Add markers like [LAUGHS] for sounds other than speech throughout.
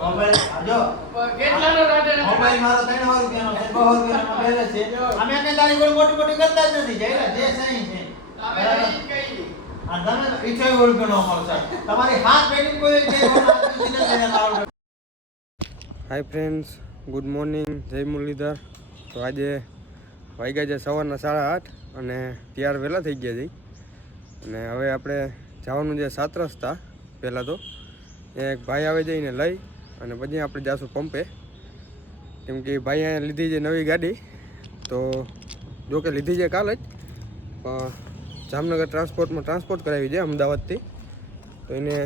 Mobile કેટલાનો? Mobile મારો રૂપિયાનો છે રૂપિયાનો છે. અમે કઈ તારી કોઈ મોટી મોટી કરતા જ નથી જે સહી છે. હાય ફ્રેન્ડ્સ ગુડ મોર્નિંગ જય મુરલીધર. તો આજે વાગ્યા છે સવારના સાડા આઠ અને તૈયાર વહેલા થઈ ગયા છે અને હવે આપણે જવાનું જે સાત રસ્તા પહેલાં તો. એક ભાઈ આવે જઈને લઈ અને પછી આપણે જાશું પંપે. કેમ કે ભાઈ અહીંયા લીધી છે નવી ગાડી. તો જો કે લીધી છે કાલે જ. જામનગર ટ્રાન્સપોર્ટમાં ટ્રાન્સપોર્ટ કરાવી છે અમદાવાદથી. તો એને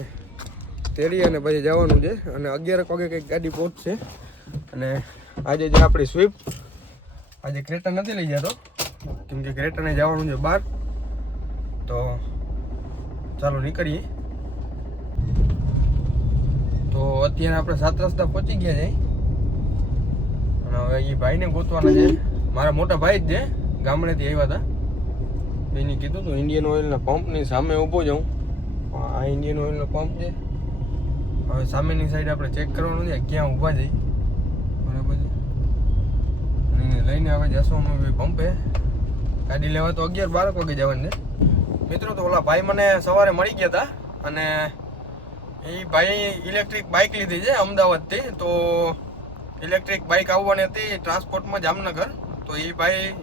તેડી અને પછી જવાનું છે. અને અગિયાર વાગે કંઈક ગાડી પહોંચશે. અને આજે જે આપણી સ્વિફ્ટ આજે ક્રેટા નથી લઈ જતો. કેમ કે ક્રેટાને જવાનું છે બહાર. તો ચાલો નીકળીએ. તો અત્યારે આપણે સાત રસ્તા પહોંચી ગયા છે. અને હવે એ ભાઈને ગોતવાના છે. મારા મોટા ભાઈ જ છે. ગામડેથી આવ્યા હતા. એને કીધું હતું ઇન્ડિયન ઓઇલના પંપની સામે ઊભો જાઉં. આ ઇન્ડિયન ઓઇલનો પંપ છે. હવે સામેની સાઈડ આપણે ચેક કરવાનું છે, ક્યાં ઊભા જઈ બરાબર છે અને લઈને હવે જશું અમે પંપે ગાડી લેવા તો અગિયાર બાર વાગે જવાનું છે. મિત્રો, તો ઓલા ભાઈ મને સવારે મળી ગયા હતા. અને એ ભાઈ ઇલેક્ટ્રિક બાઇક લીધી છે અમદાવાદથી. તો ઇલેક્ટ્રિક બાઇક આવવાની હતી ટ્રાન્સપોર્ટમાં જામનગર. તો એ ભાઈ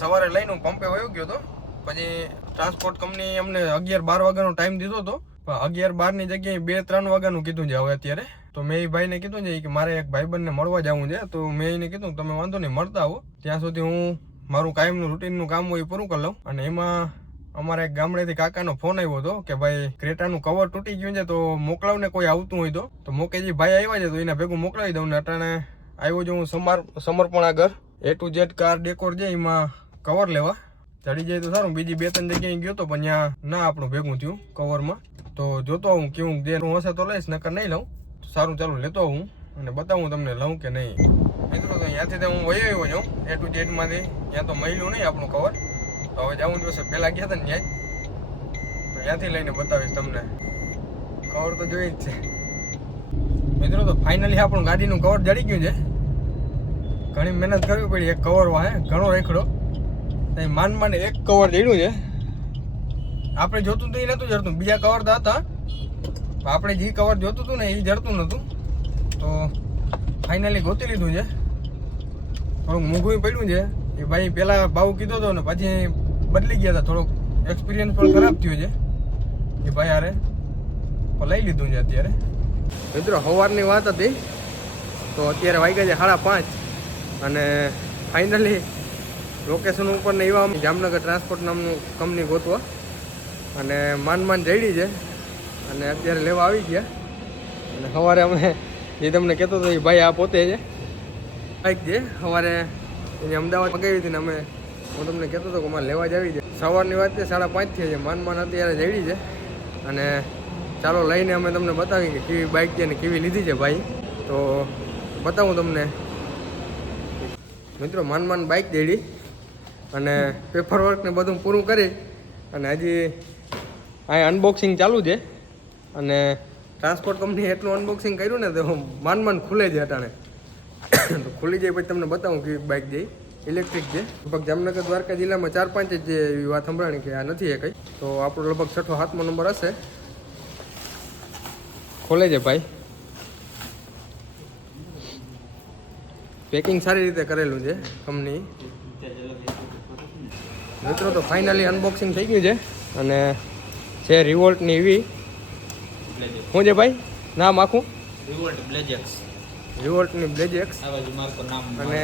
સવારે લઈને હું પંપે વયો ગયો હતો પછી ટ્રાન્સપોર્ટ કંપની અમને અગિયાર બાર વાગ્યાનો ટાઈમ દીધો હતો પણ અગિયાર બારની જગ્યાએ બે ત્રણ વાગ્યાનું કીધું છે હવે અત્યારે. તો મેં એ ભાઈને કીધું છે કે મારે એક ભાઈબંધને મળવા જવું છે. તો મેં એને કીધું તમે વાંધો નહીં, મળતા આવો. ત્યાં સુધી હું મારું કાયમનું રૂટીનનું કામ હોય પૂરું કરી લઉં. અને એમાં અમારા ગામડેથી કાકાનો ફોન આવ્યો હતો કે ભાઈ ક્રેટાનું કવર તૂટી ગયું છે તો મોકલાવ ને કોઈ આવતું હોય તો? તો મોકેજી ભાઈ આવ્યા છે તો એના ભેગું મોકલાવી દઉં ને અટાણે આવ્યો છું હું સમર, સમર્પણ આગળ. A to Z car decor છે, એમાં કવર લેવા. ચડી જાય તો સારું, બીજી બે ત્રણ જગ્યાએ ગયો તો, પણ ત્યાં ના આપણું ભેગું થયું કવરમાં તો જોતો હું કેવું જે હું હશે તો લઈશ, નકર નહીં લઉં. સારું ચાલુ, લેતો આવું અને બતાવું તમને લઉં કે નહીં. મિત્રો, તો ત્યાંથી તો હું વયો આવ્યો છું એ ટુ જેડમાંથી ત્યાં તો મળ્યું નહીં આપણું કવર તો હવે જવું જોશે પહેલાં ગયા હતા ને ન્યાય? તો ત્યાંથી લઈને બતાવીશ તમને. કવર તો જોઈ જ છે. મિત્રો, તો ફાઇનલી આપણું ગાડીનું કવર જડી ગયું છે. ઘણી મહેનત કરવી પડી એક કવર વાહે ઘણો રેખડો. ત્યાં માંડ માંડ એક કવર જડ્યું છે. આપણે જોતું તો એ નહોતું જડતું. બીજા કવર તો હતા. પણ આપણે જે કવર જોતું હતું ને એ જડતું નહોતું તો ફાઇનલી ગોતી લીધું છે. થોડુંક મોંઘું પડ્યું છે. એ ભાઈ પહેલાં ભાવ કીધો હતો ને, પછી બદલી ગયા હતા. થોડોક એક્સપિરિયન્સ પણ ખરાબ થયો છે એ ભાઈ પણ લઈ લીધું છે અત્યારે. મિત્રો, સવારની વાત હતી તો અત્યારે વાગ્યા છે સાડા પાંચ અને ફાઇનલી લોકેશન ઉપર ને એવા જામનગર ટ્રાન્સપોર્ટ નામનું કંપની ગોતવા અને માન માન જઈડી છે અને અત્યારે લેવા આવી ગયા. અને સવારે અમે જે તમને કહેતો હતો એ ભાઈ આ પોતે છે. બાઈક છે સવારે અમદાવાદ મગાવી હતી ને અમે હું તમને કહેતો હતો કે મારે લેવા જ આવી છે. સવારની વાત છે, સાડા પાંચ થઈ છે. માન માન અત્યારે જઈડી છે. અને ચાલો લઈને અમે તમને બતાવી કે કેવી બાઇક છે અને કેવી લીધી છે ભાઈ. તો બતાવું તમને. મિત્રો, માન માન બાઇક દેડી અને પેપર વર્કને બધું પૂરું કરી અને હજી અહીં અનબોક્સિંગ ચાલુ છે. અને ટ્રાન્સપોર્ટ કંપની એટલું અનબોક્સિંગ કર્યું ને તો માન માન ખુલે છે અટાણે. તો ખુલી જાય પછી તમને બતાવું કે બાઇક જઈ ઇલેક્ટ્રિક છે. લગભગ જામનગર દ્વારકા જિલ્લામાં ચાર પાંચ જ એવી વાત સંભળાણી કે આ નથી એ કંઈ. તો આપણો લગભગ છઠ્ઠો સાતમો નંબર હશે. ખોલે છે ભાઈ. પેકિંગ સારી રીતે કરેલું છે કંપની મિત્રો તો ફાઇનલી અનબોક્સિંગ થઈ ગયું છે. અને છે રિવોલ્ટની એવી શું છે ભાઈ? નામ આખું? રિવોલ્ટ બ્લેજેક્સ રિવોલ્ટની બ્લેજેક્સ અને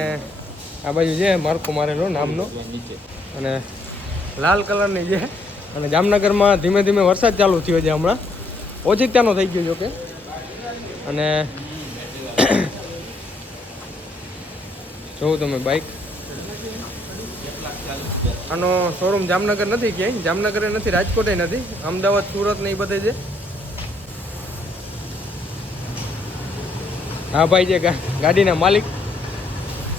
આ બાજુ છે માર્કો મારેલો, નામનો. અને લાલ કલરની છે અને જામનગરમાં ધીમે ધીમે વરસાદ ચાલુ થયો છે હમણાં. ઓચિકતાનો થઈ ગયો જોકે અને [CLEARS THROAT] જોઉં તમે બાઇક આનો શોરૂમ જામનગર નથી ક્યાંય. જામનગરે નથી, રાજકોટે નથી. અમદાવાદ, સુરત ને એ બધે છે. હા ભાઈ છે ગાડીના માલિક.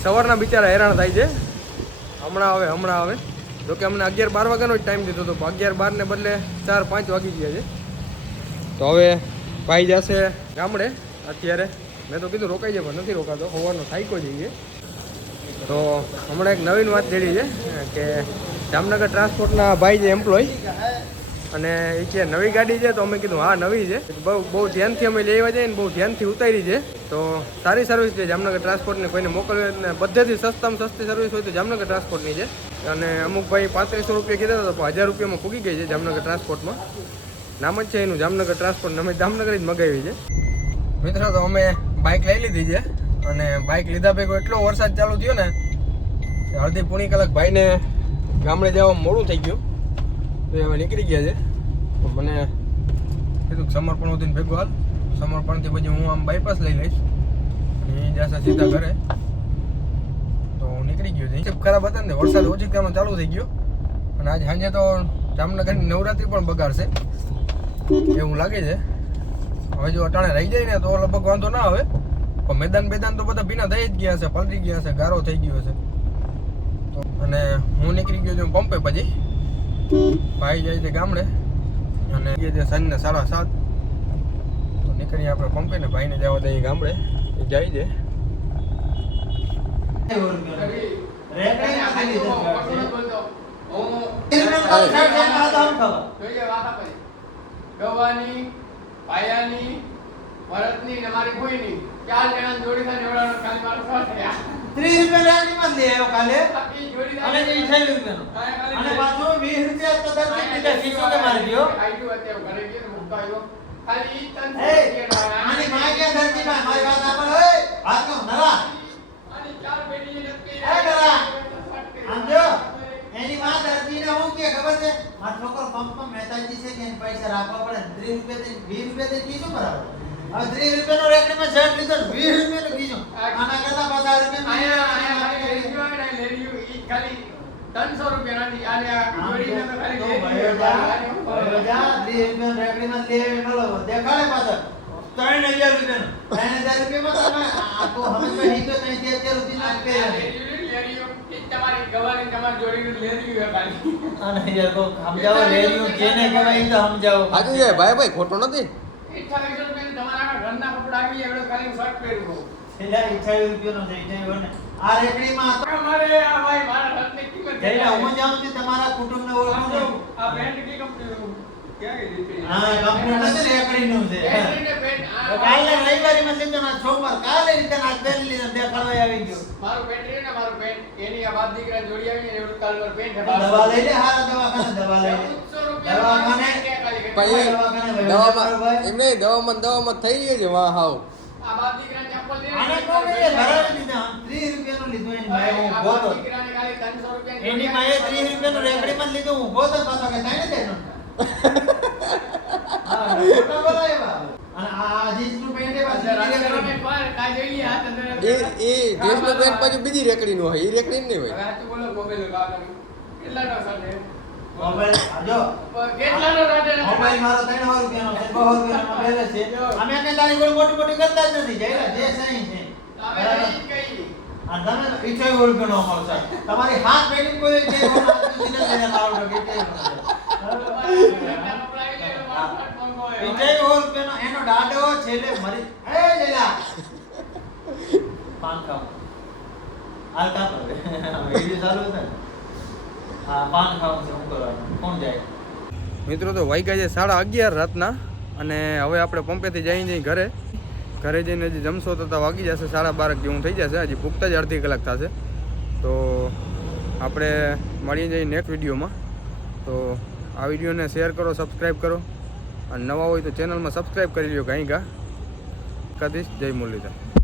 સવારના બિચારા હેરાન થાય છે. હમણાં આવે હમણાં આવે. જોકે અમને અગિયાર બાર વાગ્યાનો જ ટાઈમ દીધો હતો અગિયાર બારને બદલે ચાર, પાંચ વાગી ગયા છે. તો હવે ભાઈ જશે ગામડે અત્યારે. મેં તો કીધું રોકાઈ જાય, પણ નથી રોકાતો. હોવાનો થાયકો જઈએ તો હમણાં એક નવીન વાત જેડી છે, કે જામનગર ટ્રાન્સપોર્ટના ભાઈ જે એમ્પ્લોય અને એ કે નવી ગાડી છે તો અમે કીધું, હા, નવી છે. બહુ બહુ ધ્યાનથી અમે લેવા જઈએ ને બહુ ધ્યાનથી ઉતારી છે. તો સારી સર્વિસ છે જામનગર ટ્રાન્સપોર્ટને કોઈને મોકલવી હોય ને બધેથી સસ્તામાં સસ્તી સર્વિસ હોય તો જામનગર ટ્રાન્સપોર્ટની છે. અને અમુક ભાઈ પાંત્રીસો રૂપિયા કીધા હતા તો હજાર રૂપિયામાં પૂગી ગઈ છે જામનગર ટ્રાન્સપોર્ટમાં નામ જ છે એનું, જામનગર ટ્રાન્સપોર્ટ અમે જામનગર જ મગાવી છે. મિત્રો, તો અમે બાઇક લઈ લીધી છે અને બાઇક લીધા ભેગો એટલો વરસાદ ચાલુ થયો ને અડધી પૂણી કલાક ભાઈને ગામડે જવા મોડું થઈ ગયું. તો હવે નીકળી ગયા છે. તો મને કીધું સમર્પણ ઉદીને ભેગું હાલ. સમર્પણથી પછી હું આમ બાયપાસ લઈ લઈશ. અને એ સીધા ઘરે. તો હું નીકળી ગયો છે. ખરાબ હતા ને વરસાદ ઓછી ત્યાંનો ચાલુ થઈ ગયો. અને આજ સાંજે તો જામનગરની નવરાત્રી પણ બગાડશે. એવું લાગે છે. હવે જો અટાણે રહી જાય ને તો લગભગ વાંધો ના આવે. પણ મેદાન મેદાન તો બધા ભીના થઈ જ ગયા છે, પલટી ગયા છે, ગારો થઈ ગયો છે. અને હું નીકળી ગયો છું પંપે પછી. ભાઈ જાય છે ગામડે અને એ જે સાંજના સાડા સાત તો નીકળી આપણે પંપે ને, ભાઈને જવા દઈએ ગામડે. એ જાય છે. પાયાની ભરતની ને મારી ભૂઈની. ચાર જણા જોડી થાય જોડાનો ખાલી મારો થયા ત્રીસ રૂપિયા રેકડી લઈ આવ્યો કાલે. અને એ રૂપિયાનો અને પાછું વીસ રૂપિયા તો દર્દી દીધા ખીચો કે મારી ગયો. આની માં માં વાત નરા. એ ડરા. આમ એની માં દર્દી ને હું કે ખબર છે? આ છોકરો પંપમાં મહેતાજી છે કે પૈસા રાખવા પડે ત્રીસ રૂપિયા થી વીસ રૂપિયા થી કીધું બરાબર ત્રીસ રૂપિયાનો રેકડી માં શર્ટ લીધો વીસ રૂપિયા નું કીધું આના કરતા પચાસ રૂપિયા આયા આયા ખાલી લઈ ગયો ને લઈ ગયો ઈ ખાલી 300 રૂપિયા નથી આને આ જોડીને તો ખાલી લઈ ગયો દેખાડે પાછળ. ત્રણ હજાર રૂપિયા ત્રણ હજાર રૂપિયામાં. તમારી ગવાની તમારી જોડીનું લઈ ગયું ખાલી. અને યાર કોક સમજાવો લેરિયું કેને કહેવાય તો સમજાવો. સાચું ભાઈ ભાઈ ખોટો નથી રૂપિયા તમારા આખા ઘરના કપડા આવી એવડો ખાલી શર્ટ પહેર્યું છેલ્લા 28 રૂપિયાનો છે 28 ને આ રેકડીમાં તો અમારે આ ભાઈ મારા શર્ટની કિંમત જઈને હું જાઉં છું તમારા કુટુંબને ઓળખું આ બેન્ડ કી ક્યાં ગઈ હા કંપની નથી રેકડીનું છે. પેન્ટને પેન્ટ કાલે રવિવારીમાં લીધો ને આ કાલે રીતે ના પહેરી લીધો દેખાડવા આવી ગયો. મારું રહ્યું ને મારું પેન્ટ. એની આ બાદ દીકરા જોડી આવી એવડું કાલ પેન્ટ તો દવા લઈ લે હા દવાખાને દવા લઈ લે. 1400 રૂપિયા દવાખાને વહી દવામાં ભાઈ. એમ નહીં દવામાં દવામાં થઈ ગયો છે વાહ હાવ. આ બાપ દીકરાને ચપ્પલ દે આને કોણ એ ભરાવી દીધા આમ 30 રૂપિયાનું લીધું એની માએ હું આ ઊભો બાપ તો. દીકરાને ખાલી 300 રૂપિયા એની માએ 30 રૂપિયાનું રેકડીમાં લીધું. હું ઊભો તો પાછો કે તાણે દેનો [LAUGHS] હા ખોટા બોલાવ્યા. અને આ આ જીન્સનું પેન્ટ એ પાછું અચ્છા, બીજી રેકડી પાછું રેકડીનું હોય એ રેકડી નહીં હવે હોય મોબાઈલ કેટલાનો મોબાઈલ મારો 300 રૂપિયાનો છે 200 રૂપિયાનો બેલેન્સ છે. અમે કઈ તારી કોઈ મોટી મોટી કરતા જ નથી જે સહી છે. તમે બરાબર? નહીં કઈ? અને તમે તો 28 રૂપિયાનો અમારો સાહેબ. તમારી હાથ પેટી કોઈ એને લાવડો કે 28 રૂપિયાનો એનો દાડો છેલ્લે મરી એ લીલા! પાન હાલ કાપ. વીડિયો ચાલુ હતા ને? મિત્રો તો વાગ્યા છે સાડા અગિયાર રાતના અને હવે આપણે પંપેથી જઈ જઈ ઘરે. ઘરે જઈને હજી જમશો તો વાગી જશે, સાડા બાર જેવું થઈ જશે. હજી પૂગતા જ અડધી કલાક થશે. તો આપણે મળીએ જઈએ નેક્સ્ટ વિડીયોમાં. તો આ વિડીયોને શેર કરો સબસ્ક્રાઈબ કરો. અને નવા હોય તો ચેનલમાં સબસ્ક્રાઈબ કરી લો કાંઈ કા કદીશ, જય મુરલીધર.